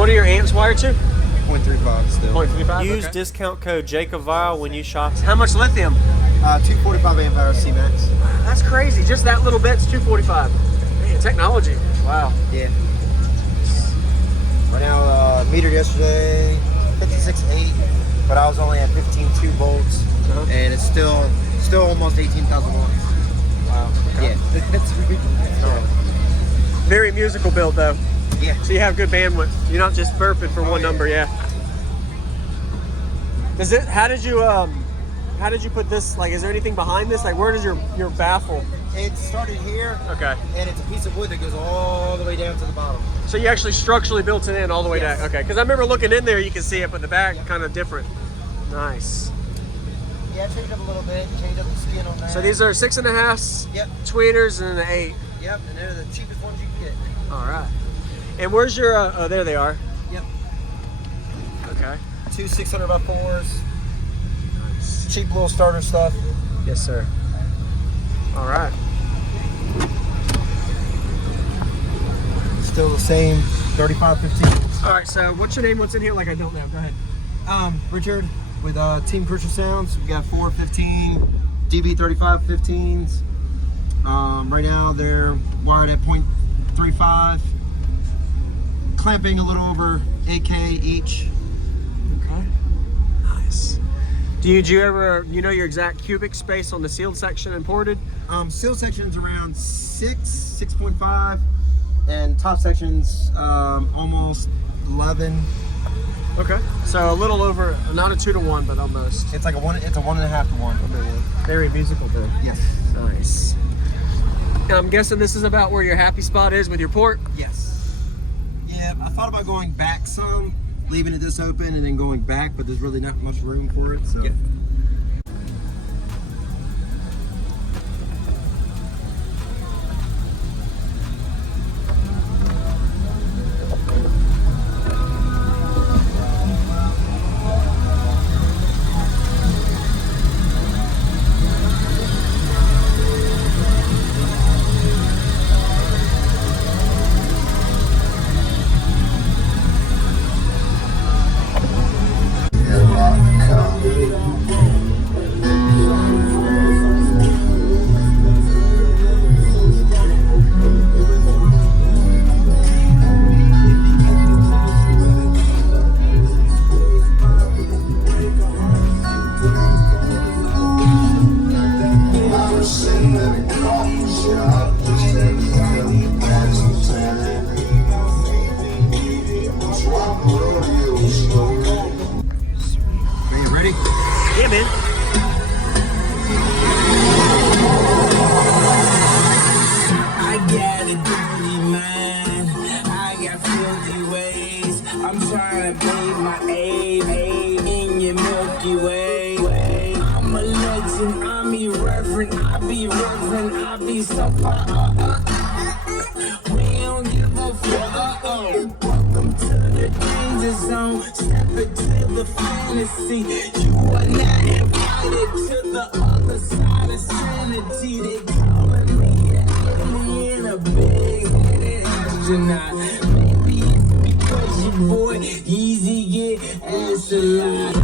What are your amps wired to? 0.35 still. 0.35. Use okay. discount code JacobVile when you shop. How much lithium? 245 amp hour C-Max. That's crazy. Just that little bit's 245. Man, technology. Wow. Yeah. Right now, metered yesterday, 56.8, but I was only at 15.2 volts, and it's still almost 18,000 watts. Wow. Okay. Yeah. That's ridiculous. Very musical build though. Yeah. So you have good bandwidth. You're not just burping for one number, yeah. Does it? How did you put this? Like, is there anything behind this? Like, where does your baffle? It started here. Okay. And it's a piece of wood that goes all the way down to the bottom. So you actually structurally built it in all the way down. Okay. Because I remember looking in there, you can see it, but the back kind of different. Nice. Yeah, I changed up a little bit. Changed up the skin on that. So these are 6.5 Yep. tweeters and an 8. Yep. And they're the cheapest ones you can get. All right. And where's your? Oh, there they are. Yep. Okay. 2 600x4s. Nice. Cheap little starter stuff. Yes, sir. All right. Still the same 3515. All right. So what's your name? What's in here? Like I don't know. Go ahead. Richard with Team Crucial Sounds. We got 415 DB 3515s. Right now they're wired at 0.35. Clamping a little over 8K each. Okay. Nice. Did you ever, your exact cubic space on the sealed section and ported? Sealed section's around 6.5, and top section's almost 11. Okay. So a little over, not a 2-to-1, but almost. It's like it's a 1.5 to 1. Very musical then. Yes. Nice. And I'm guessing this is about where your happy spot is with your port? Yes. Yeah, I thought about going back some, leaving it this open and then going back, but there's really not much room for it, so. Yeah. Ready? Yeah, man. I got a dirty mind. I got filthy ways. I'm trying to bathe my aim in your Milky Way. I'm a legend. I'm irreverent. I be reverent. I be so far. We don't give a fuck. Welcome to the danger zone. Step into the fantasy. You are not invited to the other side of sanity. They calling me an alien, a big-headed astronaut. Maybe it's because your boy easy get ass a lot.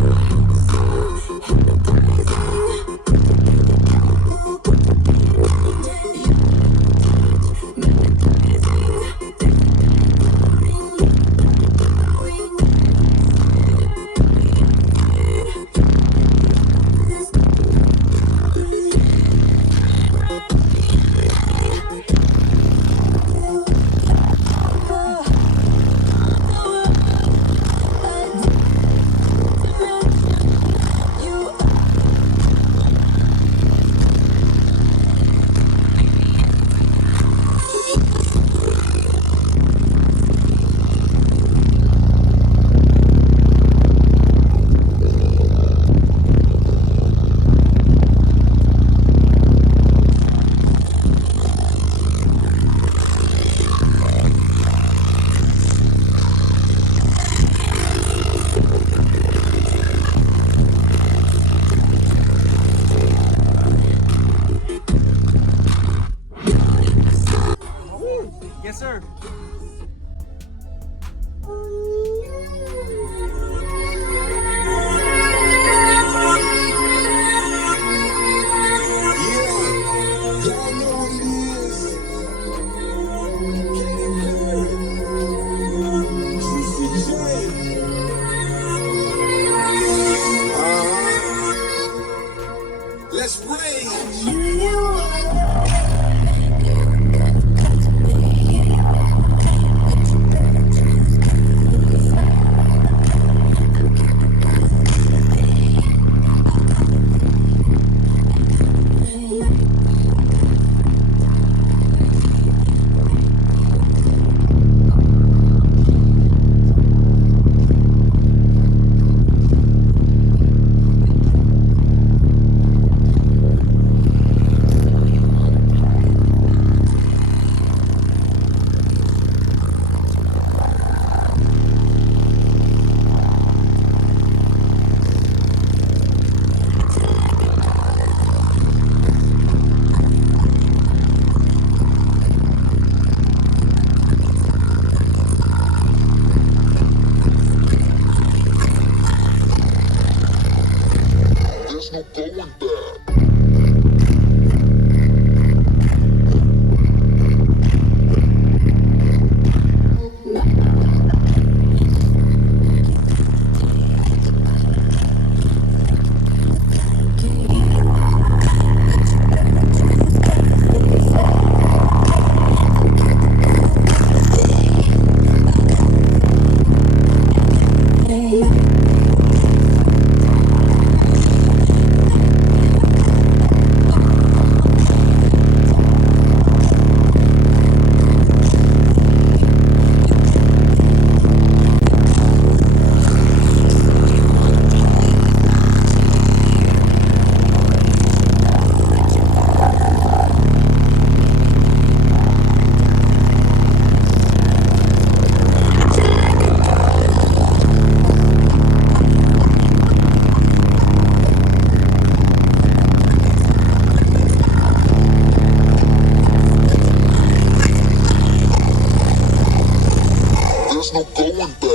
going back.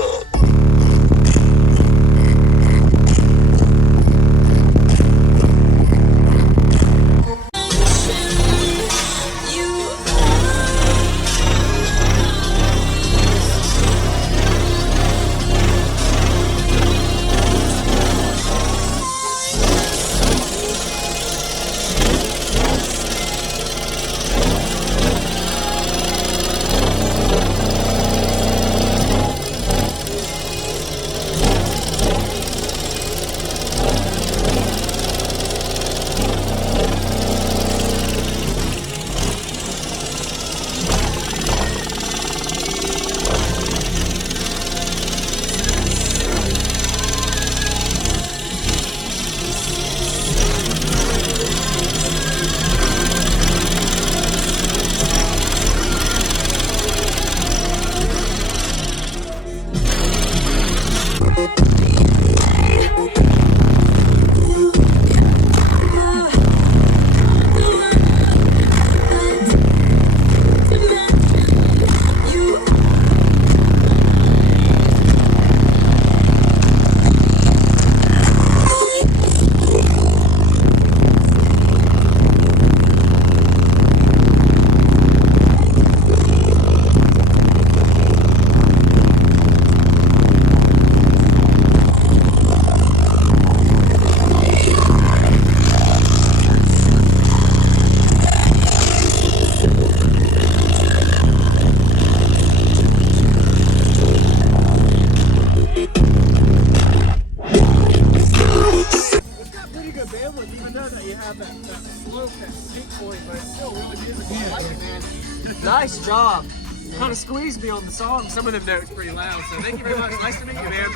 Even though that you have that slope, that peak point, but it's still really musical. I like it, man. Nice job. Kind of squeezed me on the song. Some of them notes pretty loud, so thank you very much. Nice to meet you, man.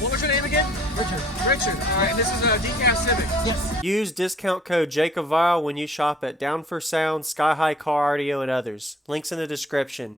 What was your name again? Richard. Richard. All right, and this is a Decaf Civic. Yes. Use discount code JACOBVILE when you shop at Down for Sound, Sky High Car Audio, and others. Links in the description.